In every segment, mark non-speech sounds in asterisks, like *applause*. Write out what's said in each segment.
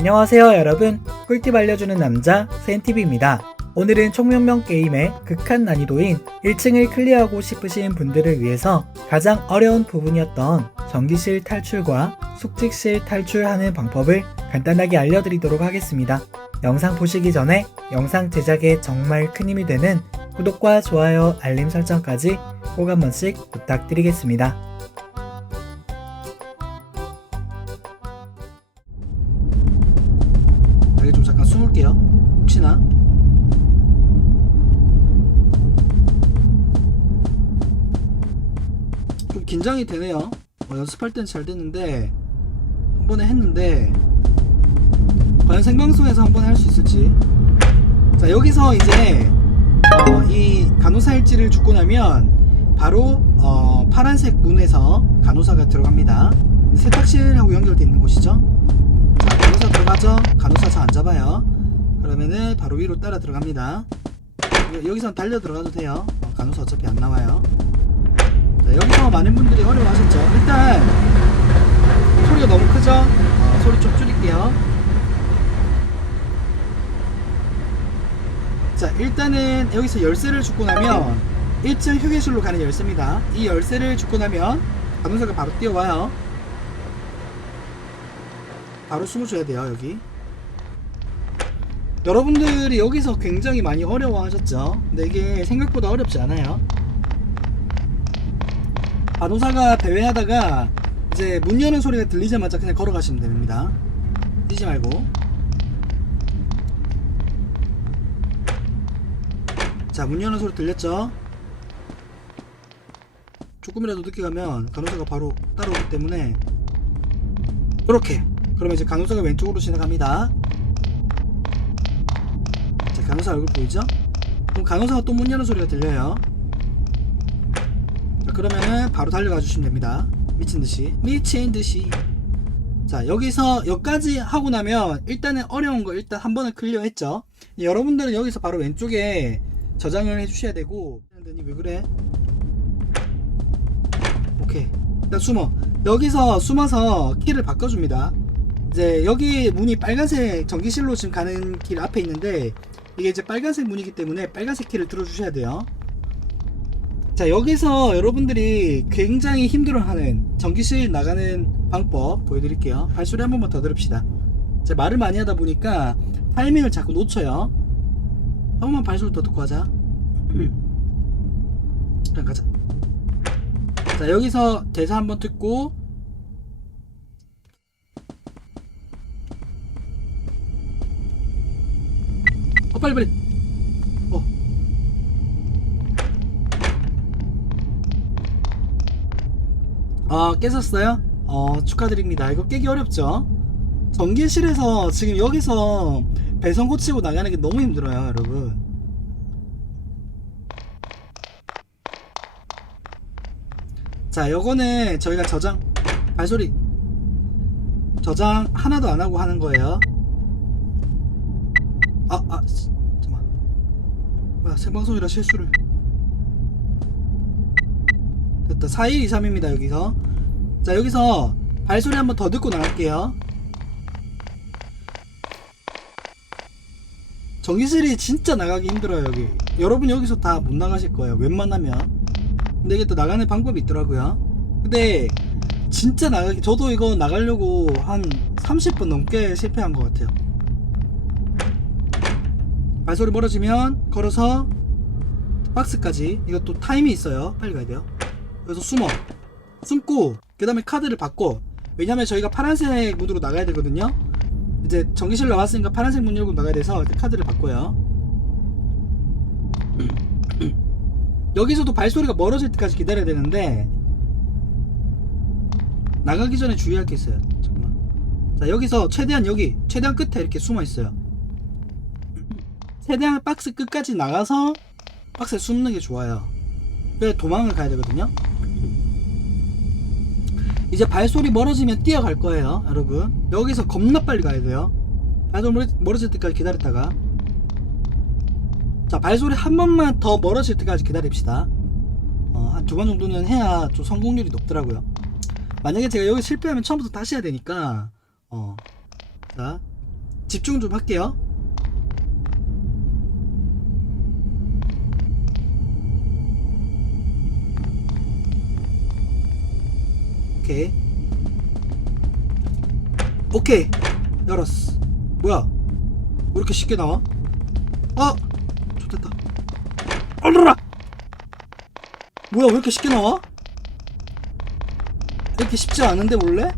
안녕하세요 여러분. 꿀팁 알려주는 남자 센티비입니다. 오늘은 총명명 게임의 극한 난이도인 1층을 클리어하고 싶으신 분들을 위해서 가장 어려운 부분이었던 전기실 탈출과 숙직실 탈출하는 방법을 간단하게 알려드리도록 하겠습니다. 영상 보시기 전에 영상 제작에 정말 큰 힘이 되는 구독과 좋아요 알림 설정까지 꼭 한 번씩 부탁드리겠습니다 혹시나. 좀 긴장이 되네요. 어, 연습할 땐 잘 됐는데 한 번에 했는데 과연 생방송에서 한 번에 할 수 있을지. 자 여기서 이제 어, 이 간호사 일지를 죽고 나면 바로 어, 파란색 문에서 간호사가 들어갑니다. 세탁실하고 연결돼 있는 곳이죠. 자, 간호사 들어가죠? 그러면은 바로 위로 따라 들어갑니다. 여, 여기선 달려 들어가도 돼요. 어, 간호사 어차피 안 나와요. 자, 여기서 많은 분들이 어려워하셨죠? 일단, 소리가 너무 크죠? 어, 소리 좀 줄일게요. 자, 일단은 여기서 열쇠를 줍고 나면 1층 휴게실로 가는 열쇠입니다. 이 열쇠를 줍고 나면 간호사가 바로 뛰어와요. 바로 숨어줘야 돼요 여기 여러분들이 여기서 굉장히 많이 어려워하셨죠? 근데 이게 생각보다 어렵지 않아요. 간호사가 대회하다가 이제 문 여는 소리가 들리자마자 그냥 걸어가시면 됩니다. 뛰지 말고. 자 문 여는 소리 들렸죠? 조금이라도 늦게 가면 간호사가 바로 따라오기 때문에 이렇게. 그러면 이제 간호사가 왼쪽으로 지나갑니다. 자, 간호사 얼굴 보이죠? 그럼 간호사가 또 문 여는 소리가 들려요. 자, 그러면은 바로 달려가 주시면 됩니다. 미친 듯이. 미친 듯이. 자, 여기서 여기까지 하고 나면 일단은 어려운 거 일단 한 번은 클리어 했죠. 여러분들은 여기서 바로 왼쪽에 저장을 해 주셔야 되고. 왜 그래? 오케이. 일단 숨어. 여기서 숨어서 키를 바꿔줍니다. 이제 여기 문이 빨간색 전기실로 지금 가는 길 앞에 있는데 이게 이제 빨간색 문이기 때문에 빨간색 키를 들어주셔야 돼요. 자 여기서 여러분들이 굉장히 힘들어하는 전기실 나가는 방법 보여드릴게요. 발소리 한 번만 더 들읍시다. 제 말을 많이 하다 보니까 타이밍을 자꾸 놓쳐요. 한 번만 발소리 더 듣고 하자. *clears throat* 그냥 가자. 자 여기서 대사 한번 듣고 어 빨리 빨리 어 아, 깨졌어요? 어, 축하드립니다. 이거 깨기 어렵죠? 전기실에서 지금 여기서 배선 고치고 나가는 게 너무 힘들어요, 여러분. 자, 요거는 저희가 저장, 발소리. 저장 하나도 안 하고 하는 거예요. 아, 아, 씨, 잠깐만. 뭐야, 생방송이라 실수를. 됐다. 4123입니다, 여기서. 자, 여기서 발소리 한번 더 듣고 나갈게요. 전기실이 진짜 나가기 힘들어요, 여기. 여러분 여기서 다 못 나가실 거예요, 웬만하면. 근데 이게 또 나가는 방법이 있더라고요. 근데 진짜 나가기, 저도 이거 나가려고 한 30분 넘게 실패한 것 같아요. 발소리 멀어지면 걸어서 박스까지. 이것도 타임이 있어요. 빨리 가야 돼요. 그래서 숨어. 숨고 그 다음에 카드를 바꿔 왜냐면 저희가 파란색 문으로 나가야 되거든요. 이제 전기실 나왔으니까 파란색 문 열고 나가야 돼서 카드를 바꿔요. *clears throat* 여기서도 발소리가 멀어질 때까지 기다려야 되는데 나가기 전에 주의할 게 있어요. 잠깐만. 자 여기서 최대한 여기 최대한 끝에 이렇게 숨어 있어요 최대한 박스 끝까지 나가서 박스에 숨는 게 좋아요. 그래 도망을 가야 되거든요. 이제 발소리 멀어지면 뛰어갈 거예요, 여러분. 여기서 겁나 빨리 가야 돼요. 발소리 멀- 멀어질 때까지 기다렸다가 자 발소리 한 번만 더 멀어질 때까지 기다립시다. 어, 한 두 번 정도는 해야 좀 성공률이 높더라고요. 만약에 제가 여기 실패하면 처음부터 다시 해야 되니까 어, 자 집중 좀 할게요. 오케이. 오케이. 열었어. 뭐야? 왜 이렇게 쉽게 나와? 아! 좋됐다. 얼르라! 뭐야, 왜 이렇게 쉽게 나와? 이렇게 쉽지 않은데, 원래?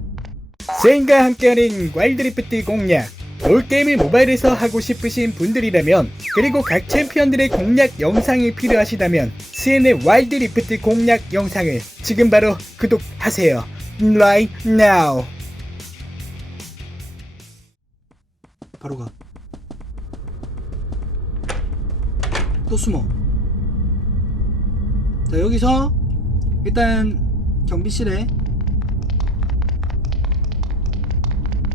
세인과 함께하는 와일드리프트 공략 롤게임을 모바일에서 하고 싶으신 분들이라면 그리고 각 챔피언들의 공략 영상이 필요하시다면 스엔의 와일드리프트 공략 영상을 지금 바로 구독하세요 Right now 바로 가. 또 숨어. 자, 여기서 일단 경비실에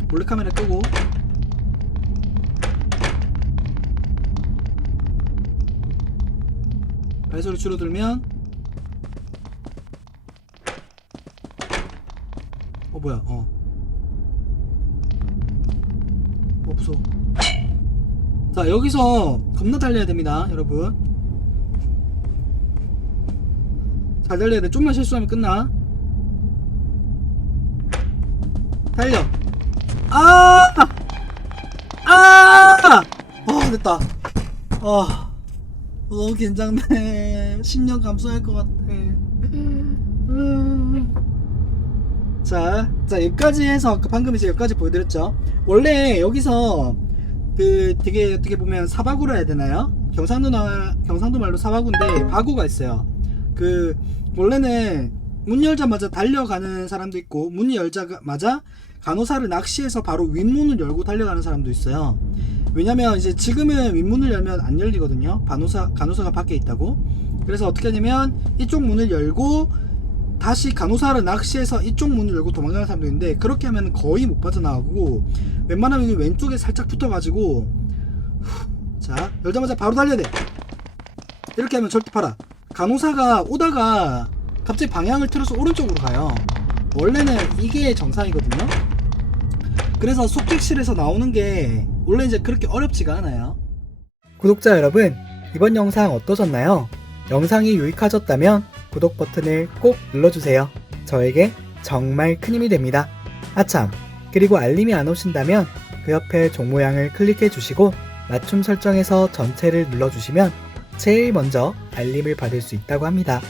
몰래카메라 끄고 발소리 줄어들면 뭐야 어 어, 무서워. 자, 여기서 겁나 달려야 됩니다, 여러분. 잘 달려야 돼. 좀만 실수하면 끝나. 달려. 아! 아! 어, 됐다. 아. 너무 긴장돼. *laughs* 10년 감수할 것 같아. 음. *laughs* 자, 자 여기까지 해서 방금 이제 여기까지 보여드렸죠. 원래 여기서 그 되게 어떻게 보면 사바구로 해야 되나요? 경상도 나 경상도 말로 사바구인데 바구가 있어요. 그 원래는 문 열자마자 달려가는 사람도 있고 문 열자마자 간호사를 낚시해서 바로 윗문을 열고 달려가는 사람도 있어요. 왜냐면 이제 지금은 윗문을 열면 안 열리거든요. 간호사 간호사가 밖에 있다고. 그래서 어떻게 하냐면 이쪽 문을 열고 다시 간호사를 낚시해서 이쪽 문을 열고 도망가는 사람도 있는데 그렇게 하면 거의 못 빠져나가고 웬만하면 왼쪽에 살짝 붙어가지고 후, 자 열자마자 바로 달려야 돼. 이렇게 하면 절대 팔아. 간호사가 오다가 갑자기 방향을 틀어서 오른쪽으로 가요. 원래는 이게 정상이거든요. 그래서 속객실에서 나오는 게 원래 이제 그렇게 어렵지가 않아요. 구독자 여러분 이번 영상 어떠셨나요? 영상이 유익하셨다면 구독 버튼을 꼭 눌러주세요 저에게 정말 큰 힘이 됩니다 아참 그리고 알림이 안 오신다면 그 옆에 종 모양을 클릭해 주시고 맞춤 설정에서 전체를 눌러주시면 제일 먼저 알림을 받을 수 있다고 합니다.